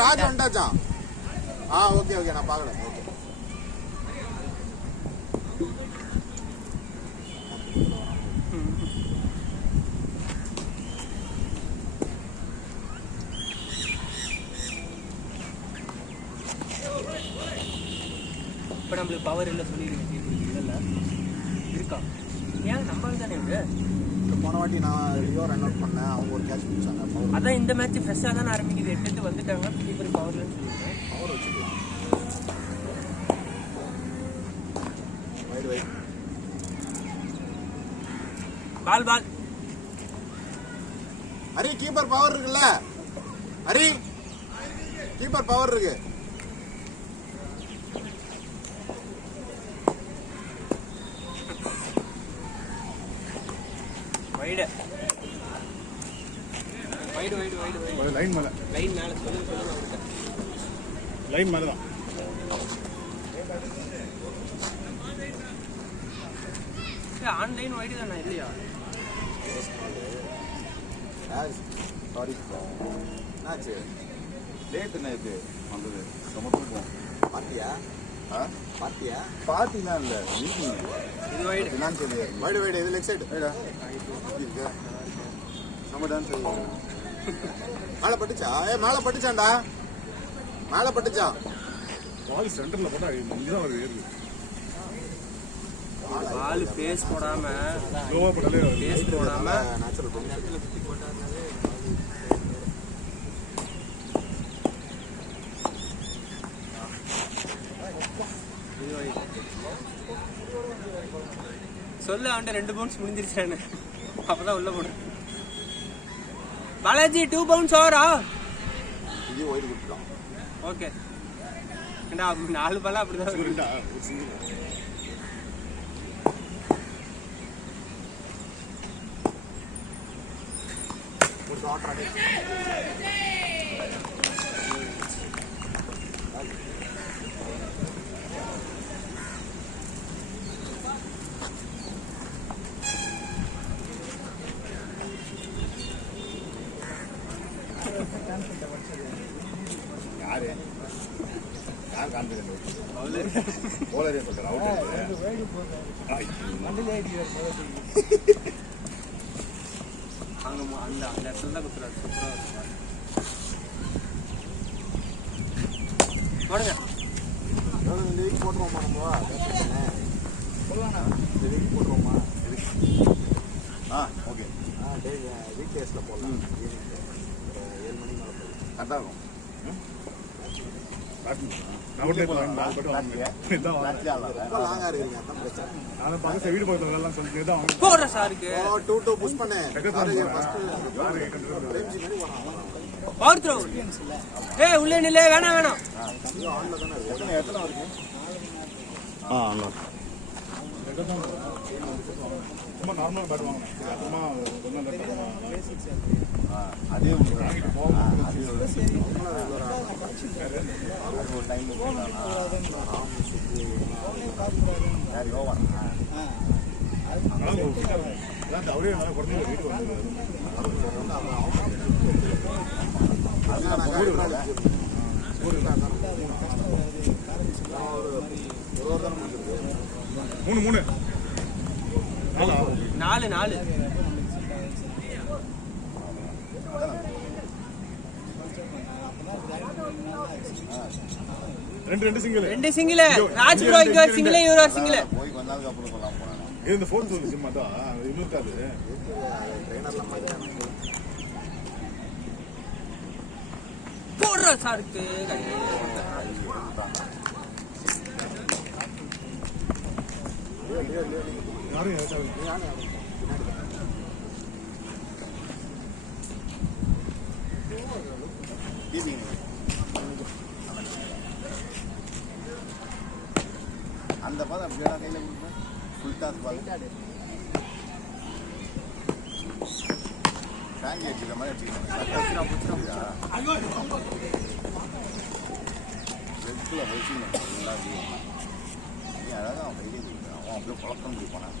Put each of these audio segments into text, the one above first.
Raj வந்துட்டாச்சா? Okay okay, நான் பார்க்கல. Okay இப்போ நம்மளுக்கு பவர் இல்லை சொல்லிடுங்க இருக்கா? ஏன் நம்மளுக்கு தானே இருக்கு. போன வாட்டி நான் லியோ ரன் அவுட் பண்ணேன், அவங்க ஒரு கேட்ச் பிடிச்சாங்க. அதான் இந்த மேட்ச் ஃப்ரெஷ்ஷாக தானே ஆரம்பிக்குது. 8 வந்துட்டாங்க, கீப்பர் பவர்லன்னு சொல்லியிருக்கேன். பவர் வச்சுக்கலாம். வைடு வைடு பால் பால். ஹரி கீப்பர் பவர் இருக்குல்ல? ஹரி கீப்பர் பவர் இருக்கு. Wide wide wide wide wide. Line மேல சொல்லுங்க. லைன் மேல தான். ஆன்லைன் வைடு தானே இல்லையா? சாரி என்னாச்சு? லேட் என்ன இது வந்தது? சமத்துவம் பார்ட்டியா? பார்ட்டியா? பார்ட்டிலாம் இல்லை, மீட்டிங். இது wide. Financial year. Wide wide, இது லெக் சைடு. வைடா நம்ம டான்ஸ் மேலே பட்டுச்சா? மேலே பட்டுச்சாண்டா, மேலே பட்டுச்சா? பால் சென்டர்ல போட்டா இங்கதான் ஒரு ஏறு. பால் ஃபேஸ் போடாம ஸ்லோவா போட்டாலே ஃபேஸ் போடாம நேச்சுரல் சொல்ல அவன்கிட்ட 2 பவுன்ஸ் முடிஞ்சிருச்சானு. அப்பதான் உள்ள போனேன். பாலாஜி 2 பவுன்ஸ் ஓவரா? இது ஒயிட் விட்டுலாம். ஓகே. ஏண்டா 4 பாலா அப்படிதான். ஒரு ஷாட் ராடி. யாரு யார் கான்ஃபிடன்ட் போலரே சொல்றாரு அவுட் அங்க அந்த இடத்துல தான் குத்துறாரு. போடுங்க. இந்த வீக் போட்டுருவோமா? நம்ம இந்த வீக் போட்டுருவோமா? ஓகே. வீக் டேஸில் போடலாம். 7 மணிக்கு மேலே போடலாம். கரெக்டாக இருக்கும். போடுற சாருக்கு 2-2 புஷ் பண்ணு. Power throw. ஏய் உள்ளே நில்லே, வேணாம் வேணாம். சும்மா நார்மலாக பேட் வாங்கினேன். சும்மா அதே அவரே நல்லா குறைஞ்சி வீட்டுக்கு வந்து மூணு 4 ரெண்டு சிங்கிள். ராஜ் ப்ரோ இங்க ஒரு சிங்கிள், இவர ஒரு சிங்கிள். போய் கொஞ்ச நாளுக்கு அப்புறம் சொல்லலாம் போறேன். இது இந்த ஃபோன் சொல்லு சிம் தான் இருக்காது. போடுற சாருக்கு யாரும் அந்த பால் அப்படியே கையில் கொடுப்பேன். ஃபுல் டாஸ் பால் டேங்கி அடிச்சுக்கிற மாதிரி அடிச்சுக்கிறேன். ரெட்டில் வச்சுக்கணும் நல்லா நீ அழகாக அவன் கையிலே கொடுக்குறான். அவன் அப்படியே குழப்பம் கொடுப்பானான்.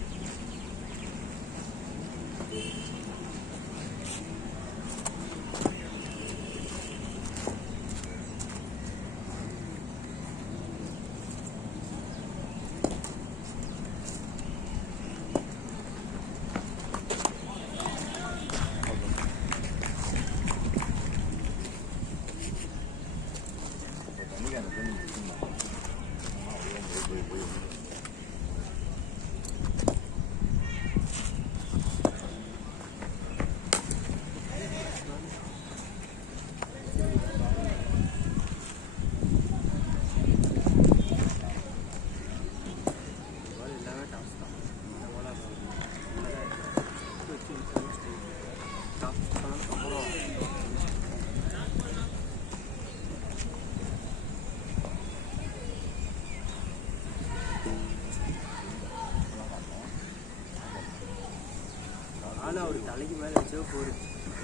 தலைக்கு மேலே வச்சோ போடு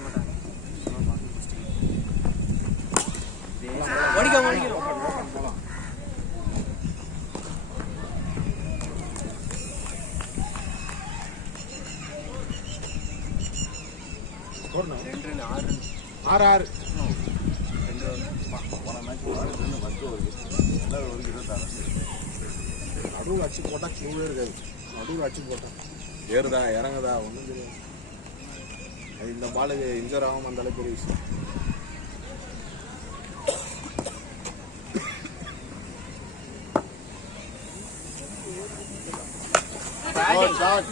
மாட்டாங்க. ஓடிக்க போலாம். போடணும். 2 ரன் 6 ரன் 6-6. 2 ரன். போன மேட்ச் 6 ரன் வந்து வருது. எல்லாரும் ஒரு 26. நடுவில் அச்சு போட்டால் கியூவே இருக்காது. நடுவில் அச்சு போட்டால் ஏறுதா இறங்குதா ஒன்றும் தெரியாது. அது இந்த பாலுக்கு இன்ஜர் ஆகாமல் இருந்தாலே பெரிய விஷயம். ஷாட்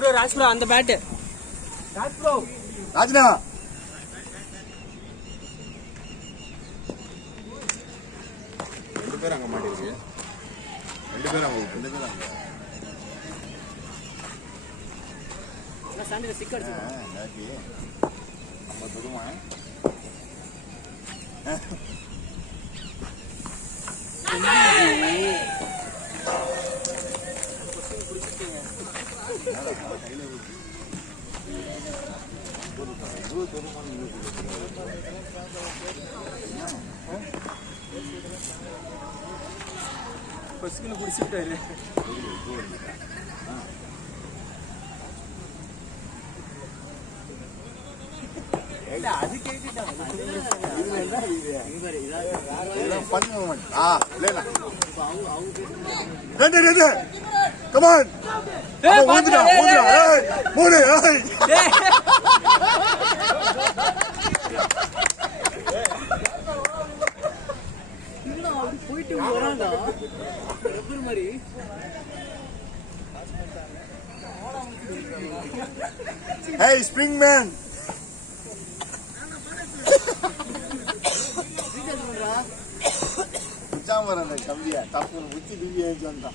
ப்ரோ ராஜ் ப்ரோ அந்த பேட்டு ராஜ் ப்ரோ ராஜ்னா ரெண்டு பேர் அங்கே மாட்டிருக்கு. 2 பேர் அங்கே 2 பேர் அங்கே சாண்டில் ஸ்டிக் அடிச்சு நாக்கி நம்ம தொடுமா பஸ்ஸுக்குள்ள பிடிச்சிட்டாரு. அது கேட்டுட்டான். கமான் போயிட்டு வராங்க மாதிரி. Hey, Springman! Jangan ada kambia, tapi mesti dia jangan.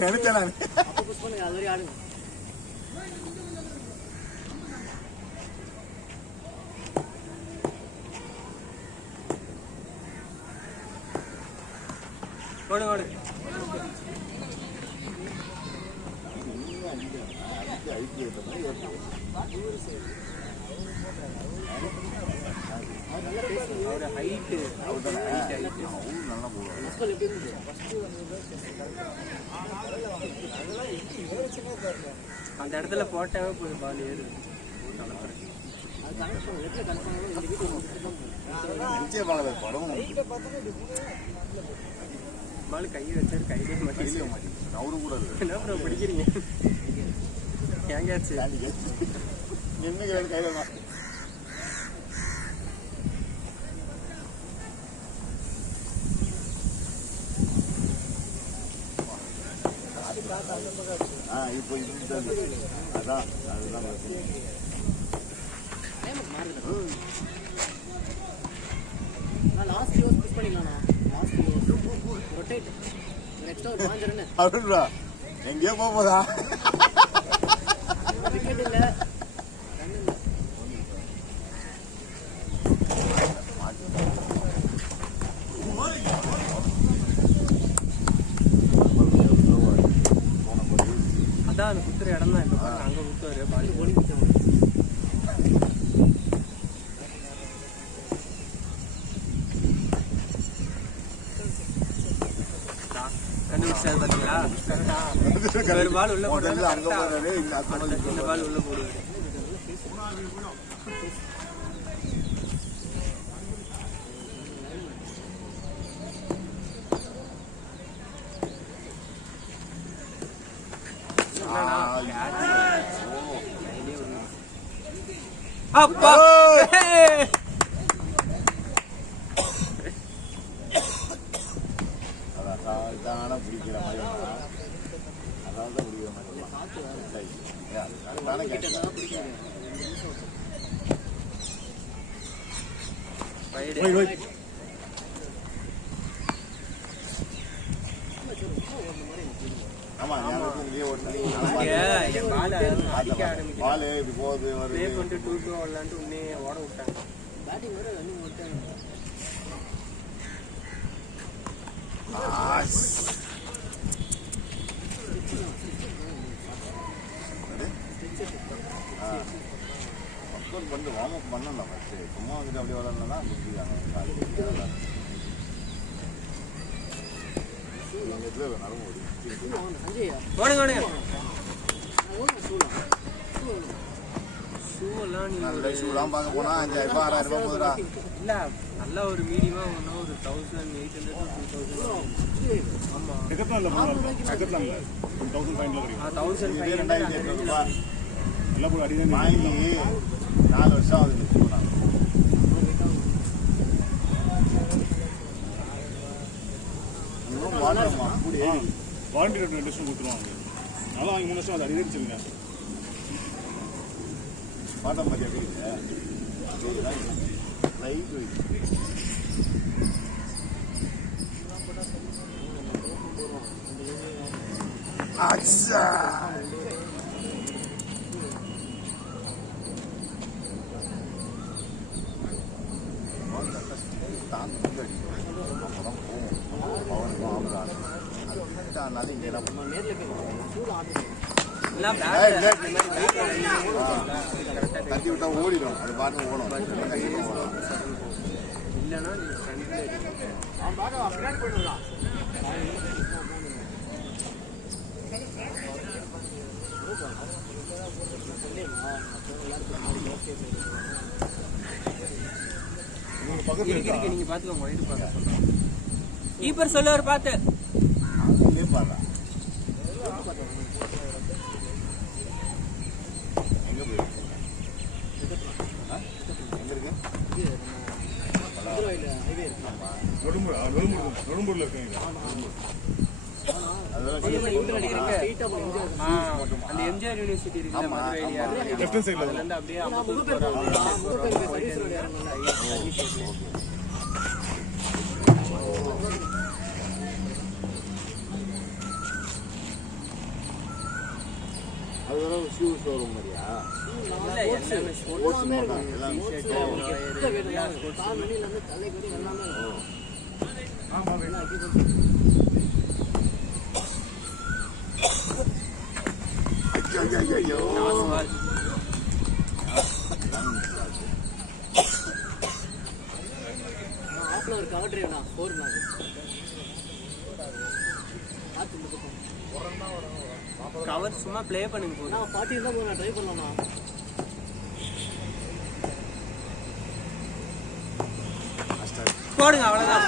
Kenapa? அப்போ புஷ் பண்ணுங்க அது வரை ஆடுங்க. ஓடு ஓடு. அவரோட ஹைட்டு அந்த இடத்துல போட்டாவே போய் பால் ஏறு. பால் கையை வச்சாரு கையிலே மாட்டேங்க. என்ன ப்ரோ பிடிக்கிறீங்க? ஏங்காச்சு என்ன கையில இப்போ அதான் அதுதான் லாஸ்ட் யோஸ் புஷ் பண்ணிக்கலாம்ண்ணா. லாஸ்ட் யோஸ் ரொட்டேட் நெக்ஸ்ட் ஒரு 5 ரன். அப்படின்றா எங்கேயோ போதா விக்கெட் இல்லை ரன் இல்லை. அதான் அந்த குத்துற இடம் தான். இப்போ அங்கே குத்துவாரு பால் ஓடி குத்துவாரு. கண்டுபிடிச்சாரு பார்த்தீங்களா? ஒரு பால் உள்ள போடுறது அங்கே போறாரு இந்த பால் உள்ள போடுவாரு. அப்பா குடிக்கிற மாதிரி அதாவது தான் குடிக்கிற மாதிரி கரெக்டான கேட்க ஆமா இங்கேயே என் பால் அடிக்க ஆரம்பிச்சு பால் இப்படி போகுது வருது பண்ணிட்டு 2-2 விளாண்டு உன்னே ஓட விட்டாங்க. பேட்டிங் வர ரன்னிங் விட்டாங்க. வந்து வார்ம் அப் பண்ணலாம் ஃபர்ஸ்ட். சும்மா வந்துட்டு அப்படியே விளாட்னா முடிஞ்சுக்காங்க. ஷூலாம் பார்க்க போனா 5000 6000 போதுடா. இல்ல நல்ல ஒரு மீடியமா ஒண்ணு ஒரு 1800 to 2000. ஆமா டெக்கத்லான்ல போறாங்க. டெக்கத்லான்ல 1500 வரைக்கும். 1500 ரூபாய் நல்ல போல அடிதான் வாங்கி 4 வருஷம் ஆகுது ஷூலாம். வாரண்டி 2 வருஷம் கொடுத்துருவாங்க. நல்லா வாங்கி 3 வருஷம் அது அடிச்சிருங்க. பாட்டம் பத்தி எப்படி லைட் அச்சா தட்டி விட்டா ஓடிடும். அது பாட்டு ஓடும். இல்லைன்னா இருக்கு நீங்க பாத்துக்கோங்க. வைடு பாருங்க. கீப்பர் சொல்லுவார் பாத்து பாரு நொடும்பூர்ல இருக்காங்க. அந்த எம்ஜிஆர் யூனிவர்சிட்டி இருக்கு மதுரையில லெஃப்ட் சைடுல அதுல இருந்து அப்படியே அது ஷூ ஷோரூம் மாதிரியா? கவர் சும்மா ப்ளே பண்ணுங்க போதும். 40 தான் போறேன் ட்ரை பண்ணலாமா? போடுங்க அவ்வளவுதான்.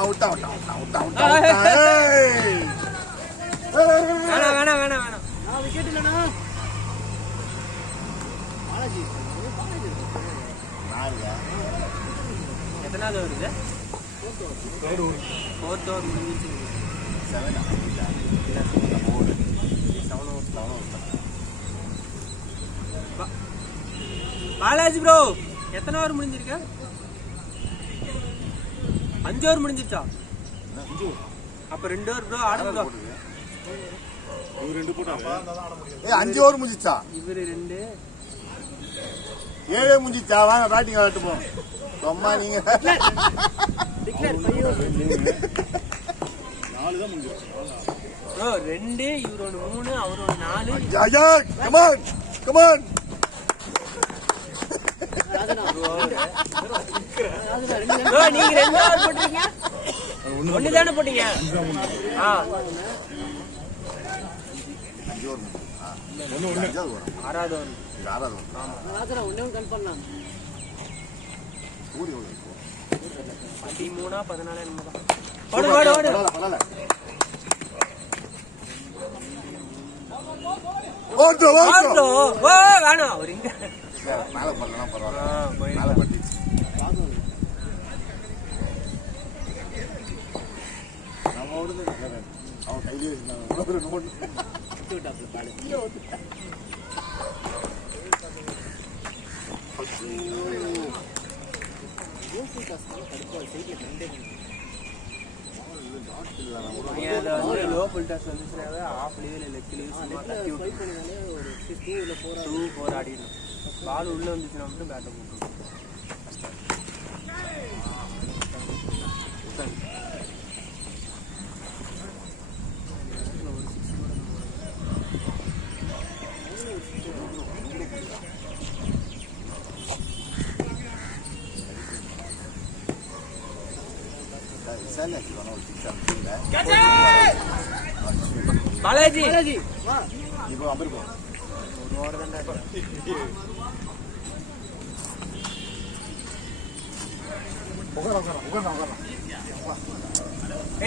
Out out out out out வேணாம் வேணாம் வேணாம் வேணாம். நான் விக்கெட் இல்லனா பாலாஜி நாளையா எத்தனாவது வருது? 4th ஓவர் முடிஞ்சிச்சு. 7 பாலாஜி ப்ரோ எத்தனை ஓவர் முடிஞ்சிருக்க? 5 ஓவர் முடிஞ்சிருச்சா? அப்ப 2 ஓவர் ப்ரோ ஆடுங்க. இவர் 2 போட்டாங்க. 5 ஓவர் முடிஞ்சிச்சா? இவரு 2 7 முடிஞ்சிச்சா? வாங்க பேட்டிங் விளையாட்டு போவோம். அம்மா நீங்க டிக்ளேர் 5 ஓவர் 4 தான் முடிஞ்சிருச்சு. ப்ரோ 2 இவரு 3 அவரு 4. ஐயா come on come on bro நீங்க 2 ஓவர் போட்டீங்க. 1 தானே போட்டீங்க? ஆ 5 ஓவர் 1 ஆறாவது ஓவர். 6வது ஓவர். ஆமா ராஜரா ஒண்ணே கன்ஃபார்ம். கூடி எவ்வளவு இருக்கு? 13 14 என்னமோ தான். ஓடு ஓடு ஓடு. பரவாயில்ல. ஓடு ஓடு. ஓ வேணாம் அவர் இங்க மேல பண்ணலாம் பரவாயில்ல. போய் மேல பண்ணிச்சு. நம்ம ஓடுது. அவன் அவன் கையிலே வச்சுருந்தாங்க நோட்டு விட்டு விட்டாப்புல பாலு. யோசி காசு கடுப்பா சைக்கிள் ரெண்டே பையன் அதை வந்து லோ ஃபுல் டாஸ் வந்துச்சுனாவே ஆஃப்லேயோ இல்லை லெக்லேயோ சும்மா தட்டி விட்டு ஒரு 2 இல்லை 4 ஆடிடணும். பால் உள்ளே வந்துச்சுன்னா மட்டும் பேட்டை போட்டுருணும். பாலாஜி இப்போ அமிர்பம் ஒரு ஓவர் தான்.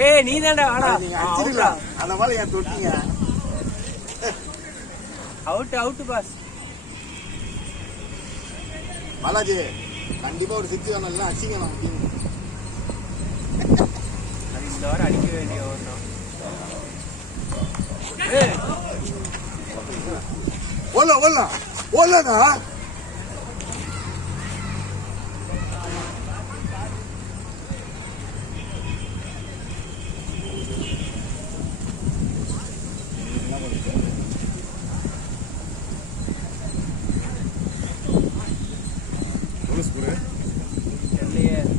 ஏய் நீ தான்டா வாடா. அந்த மாதிரி என் தொட்டிங்க அவுட் பாஸ். பாலாஜி கண்டிப்பா ஒரு 6 வேணும் அடிச்சிங்க நம்ம டீம். அது இந்த வாரம் அடிக்க வேண்டிய ஓவர் தான். ஓலனா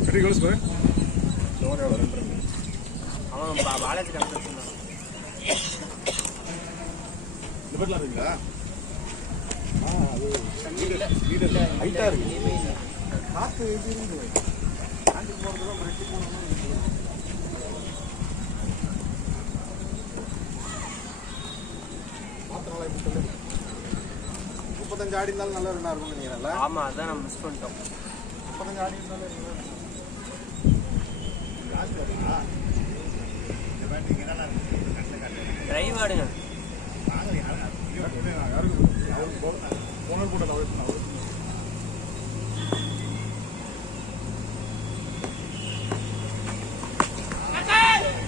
தெரியலையே. ஸ்கோர் அவன் பாலாஜி கணக்கு சொன்னான். இந்த பேர்லாம் இருக்கீங்களா? ஹைட்டா இருக்கு. காத்து எப்படி இருக்கு? தாண்டி போறதுலாம் ரெட்டி போறதுலாம் மாத்திரலாம் எப்படி சொல்லு. 35 ஆடி இருந்தாலும் நல்லா இருக்கும்னு நினைக்கிறேன்ல. ஆமா அதான் நம்ம மிஸ் பண்ணிட்டோம். 35 ஆடி இருந்தாலும் டிரைவ் ஆடுங்க.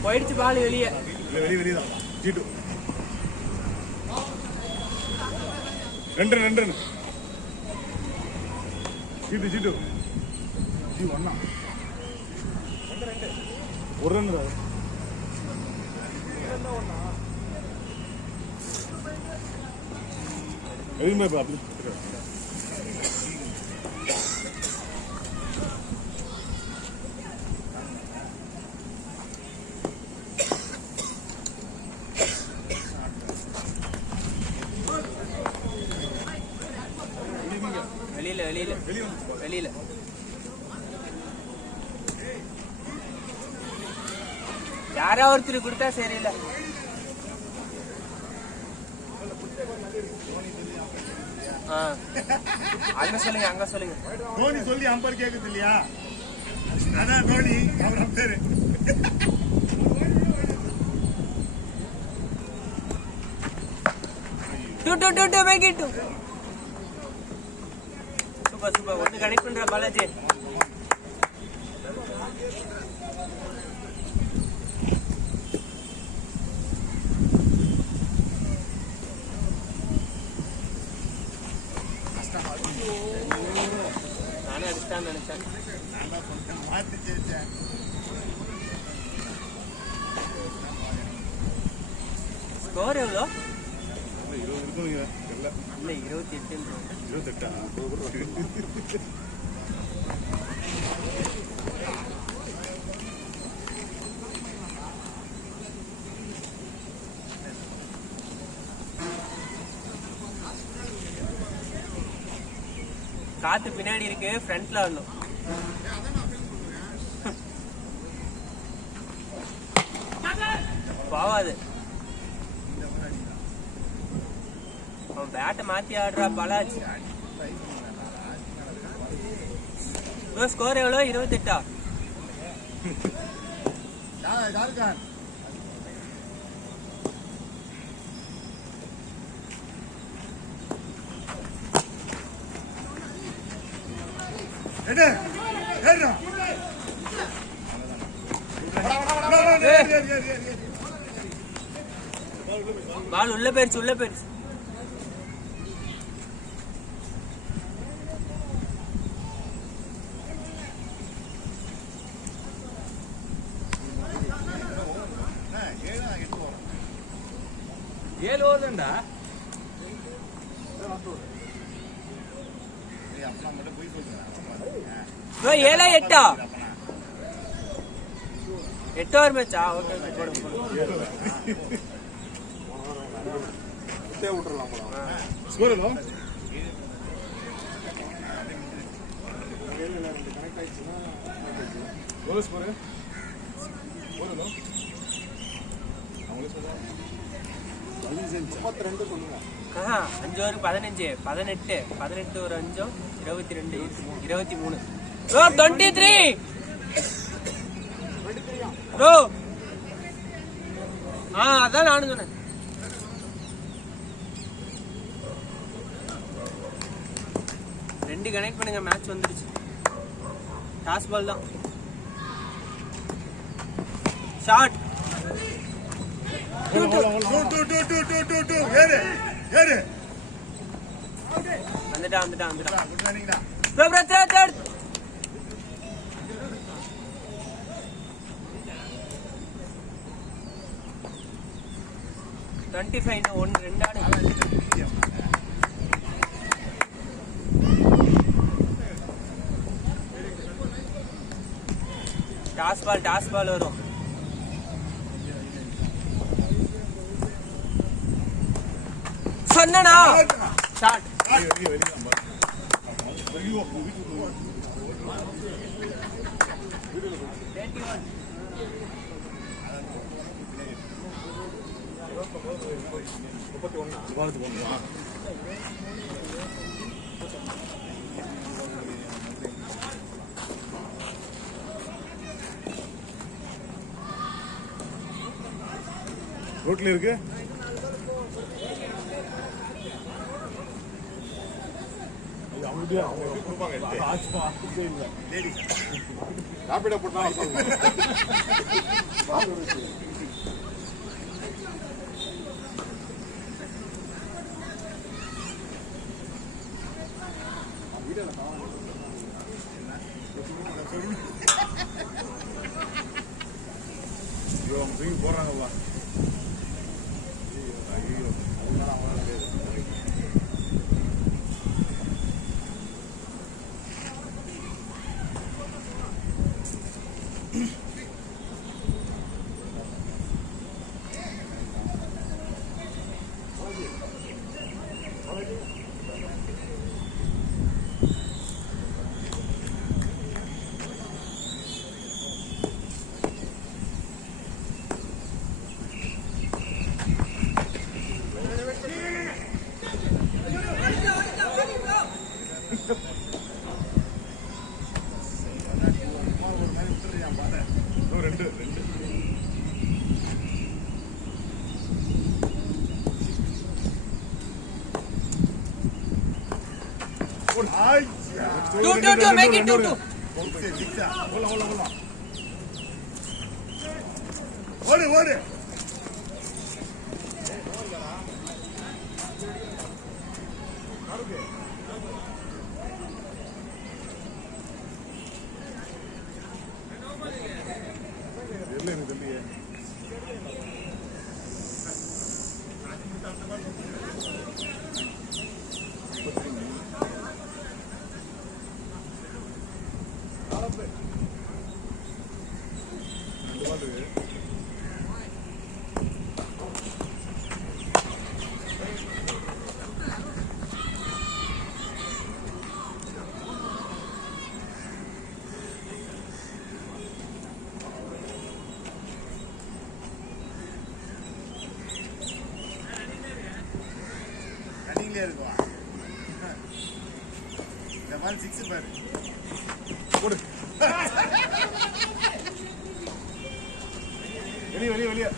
போயிடுச்சு பால் வெளியே. வெளியதான் ஜீட்டு 2 ஜீட்டு ஜீட்டு ஜி 1 ஒரு ரன் எதுவுமே அப்படி வெளியில யாரா ஒருத்தர் கொடுத்தா சரியில்லை. அங்க சொல்லுங்க தோனி சொல்லி அம்பர் கேக்குது இல்லையா? அதான் தோனி அவர் பேரு. make it 2. சூப்பர் ஒன்னு கனெக்ட் பண்ற பாலாஜி. நானே அடிச்சான்னு நினைச்சேன். ஸ்கோர் எவ்வளோ? 20 இல்ல 28. 28 காத்து பின்னாடி இருக்கு, ஃப்ரண்ட்ல வரணும். பாவாது அவன் பேட்டை மாத்தி ஆடுறா பாலாஜி. ஸ்கோர் எவ்வளோ? 28. பால் உள்ள போயிருச்சு ஏழு ஓவர்தான்டா. ப்ரோ 7-8 8 ஓவர் மேட்சா? ஓகே விட்டுறலாம் போல. ஸ்கோர் எவ்வளோ? எவ்வளோ ஸ்கோரு? எவ்வளோ? அவங்களே சொல்லுவாங்க. 32 சொல்லுங்க. 5 ஓவர் 15 18 18 ஒரு 5 22 23 ப்ரோ 23 ப்ரோ. அதான் நானும் சொன்னேன். ரெண்டு கனெக்ட் பண்ணுங்க, மேட்ச் வந்துருச்சு. டாஸ் பால் தான். ஷாட். வந்துட்டான். ப்ரோ தேர்ட் 25 1 2 ஆடு. டாஸ் பால் வரும். சொன்னா ஷாட். ரோட்ல இருக்கு. ராபிடா போட்டா போடுறாங்கப்பா. Two, make it 2-2. ஓடு இருக்கும். இந்த மாதிரி 6 பாரு போடு. வெளியே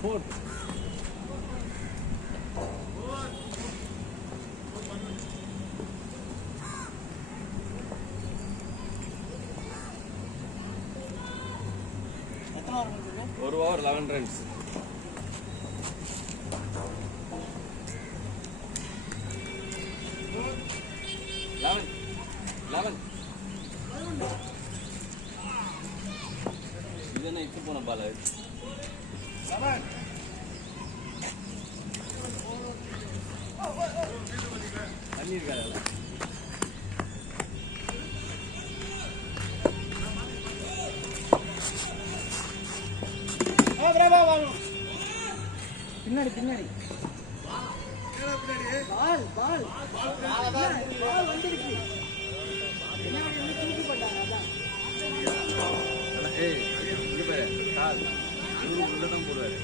Four. ஒரு ஓவர் 11 ரன்ஸ். இது என்ன இட்டு போன பால்? தண்ணி இருக்காது. பின்னாடி பின்னாடி பால் பால் பால் வந்துருச்சு. பின்னாடி வந்து தூக்கி போட்டாங்க. அதான் ஏய் இங்க பாரு கால் உள்ளதான் போடுவாரு.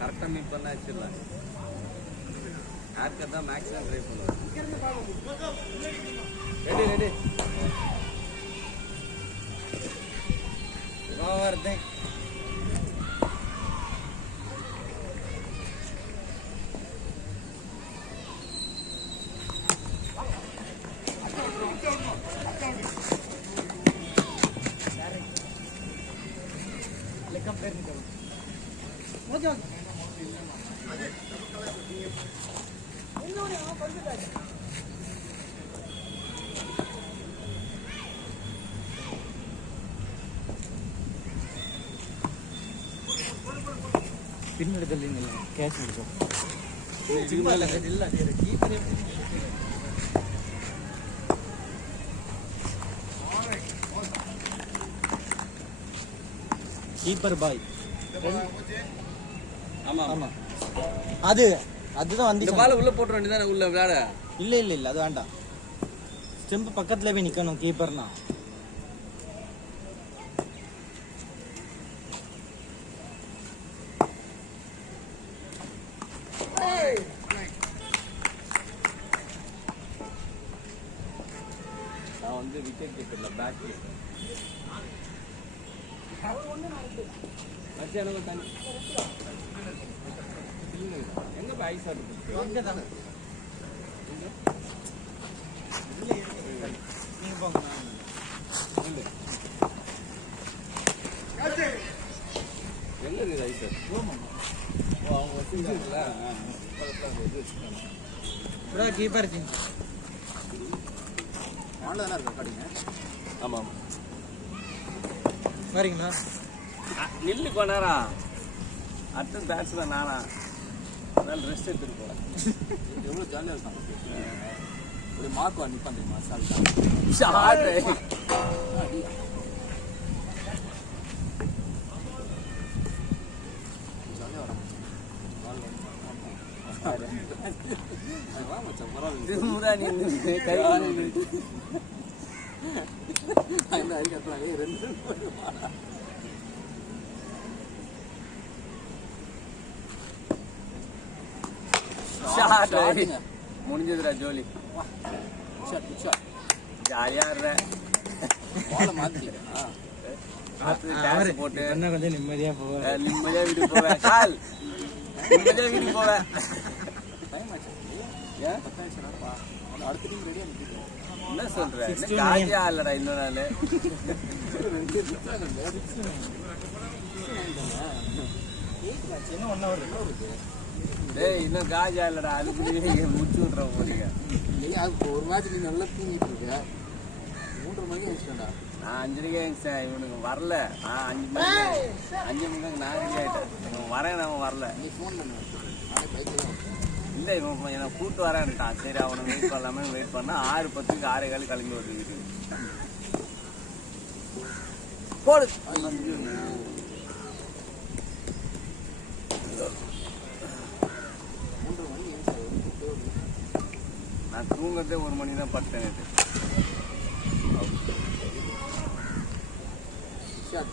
கரெக்டா மீட் பண்ணா வச்சிடலாம். ஹேர்கட் தான் மேக்ஸிமம் ட்ரை பண்ணுவாரு. ரெடி வருது. ஓகே ஓகே பின்னாடி தள்ளிங்களா கேட்ச் முடிச்சோம். இல்ல கீப்பர் பாய். ஆமா ஆமா அதுதான் வந்து இந்த பால் உள்ள போட்டுற வேண்டியதானே உள்ள விளையாட. இல்ல அது வேண்டாம். ஸ்டெம்ப் பக்கத்துல போய் நிக்கணும் கீப்பர்னா. விக்கெட் கீப்பர்ல பேக் வச்சு எனக்கு தண்ணி எங்க போய் ஐஸ் ஆடுது இங்கே தானே நீங்கள் போங்க எங்க இருக்குது ஐஸ் அவங்க வச்சுருக்காங்கல்ல ப்ரோ கீப்பர் ஆன்ல தானே இருக்கு கடிங்க. ஆமாம் வரீங்களா நில்லு கொண்டாரம் அடுத்த பேட்ச் தான் நானா அதனால ரெஸ்ட் எடுத்துட்டு போகிறேன் எவ்வளோ ஜாலியாக இருக்காங்க. ஒரு மார்க் வா நிற்பான் தெரியுமா சால்ட்டா. ஜாலியாக வரான். வா மச்சான் பரவாயில்ல. திரும்புதா நீ கை இந்த அடி கட்டுறாங்க 2 முடிஞ்சதுடா ஜோலி ஜாலியா இருறேன் பாலை மாற்றி போட்டு இன்னும் கொஞ்சம் நிம்மதியாக போவேன் நிம்மதியா வீட்டுக்கு போவேன் கால் நிம்மதியா வீட்டுக்கு போவேன் டைம் ஆச்சு. ஏன் 10 ஆயிடுச்சுடாப்பா. அடுத்த டீம் ரெடியாக நிற்கிது. என்ன சொல்ற காஜியா இல்லடா இன்னொரு நாள் இன்னும் 1 hour டேய் இன்னும் காஜா இல்லடா அதுக்குள்ளேயே முடிச்சு விட்றோம் போறீங்க இல்லையா இப்போ ஒரு மேட்ச் நீ நல்லா தூங்கிட்டு இருக்க. 3:30 மணிக்கு வச்சுட்டேன்டா. நான் 5:30 சார் இவனுக்கு வரல நான் 5 மணிக்கு நான் ரெடி ஆயிட்டேன் இவன் வரேன் நம்ம வரல நீ ஃபோன் பண்ண நானே பைக்கில் தான் இல்லை இவன் என்னை கூப்பிட்டு வரேன்ட்டான் சரி அவனை வெயிட் பண்ணலாமே வெயிட் பண்ணா 6:10 6:15 கிளம்பி வருது வீட்டுக்கு போடு நான் தூங்குறதே 1 மணி தான் பட்டேன் நேற்று ஷாட்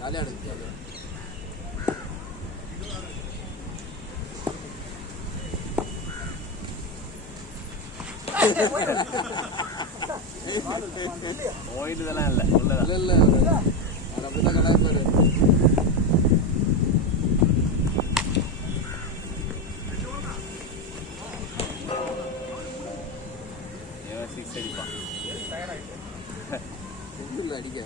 ஜாலியாக இருக்கு ஜாலியாக. போயிட்டுதெல்லாம் இல்லை உள்ளதான் இல்லை இல்லை அது அப்படி தான் கலாய்ப்பாரு. இவன் 6 அடிப்பான் டெம்பிளில் அடிக்க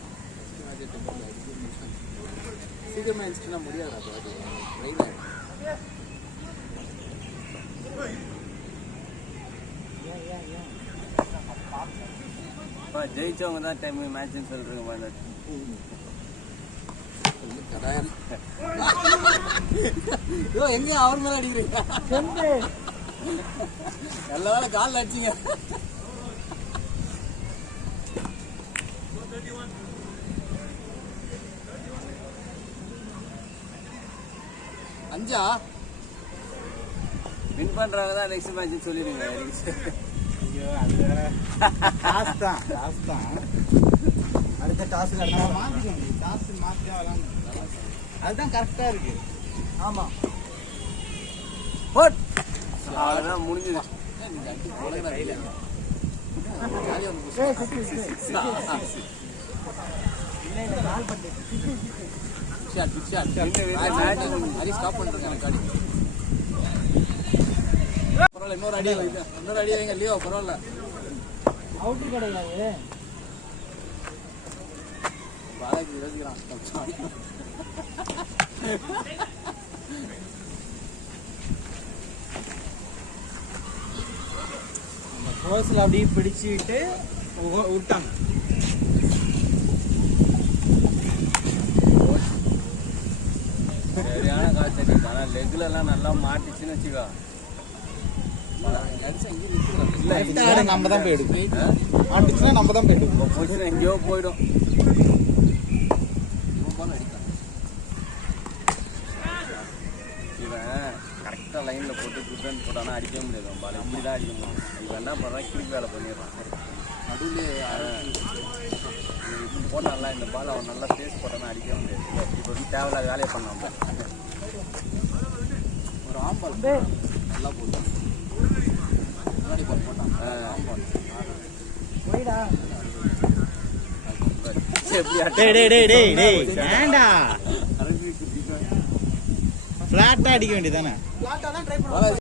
சீக்கிரமாக இருந்துச்சுன்னா முடியாதா பாதி ட்ரெயினில் இப்போ ஜெயிச்சவங்க தான் டைம் மேட்ச்னு சொல்றீங்க மாதிரி கடாயம். ஐயோ எங்க அவர் மேல அடிக்கிறீங்க நல்ல வேலை காலில் அடிச்சிங்க. அஞ்சா வின் பண்றவங்க தான் நெக்ஸ்ட் மேட்ச் சொல்லிடுங்க ஐயோ அது வேற டாஸ் தான் அடுத்த டாஸ் மாற்றிக்கணும் டாஸ் மாற்றி அதுதான் கரெக்டாக இருக்கு ஆமாம் போட் அவ்வளோதான் முடிஞ்சது ஸ்டாப் பண்ணுறேன் எனக்கு அடி பரவாயில்ல இன்னொரு அடி வைங்க இல்லையோ பரவாயில்ல அவுட்ரு கிடையாது பாலாஜி யோசிக்கிறான் அந்த கோர்ஸில் அப்படியே பிடிச்சிட்டு விட்டாங்க சரியான காய்ச்சல் ஆனால் லெக்ல எல்லாம் நல்லா மாட்டிச்சுன்னு வச்சுக்கோ இல்லை நம்ம தான் போய் எடுக்கணும் மாட்டுச்சுன்னா நம்ம தான் போய் எடுக்கணும் போச்சுன்னா எங்கேயோ போயிடும் இவன் கரெக்டாக லைனில் போட்டு குட்டன் போட்டானா அடிக்க முடியாது பால் இப்படி தான் அடிக்க முடியும் இவன் என்ன பண்ணுறான் கிரிக்கெட் வேலை பண்ணிடுறான் நடுவில் இப்படி போட்டான்ல இந்த பால் அவன் நல்லா ஃபேஸ் போட்டானா அடிக்க முடியாது இப்போ வந்து தேவையில்லாத வேலையை பண்ணான் ஒரு ஆம்பால் நல்லா போட்டான் முன்னாடி பால் போட்டான் எப்படி டேய் டேய் டேய் டேய் டேய் வேண்டா ஃபிளாட்டா அடிக்க வேண்டியதானே பிளாட்டா தான் ட்ரை பண்ணுவோம்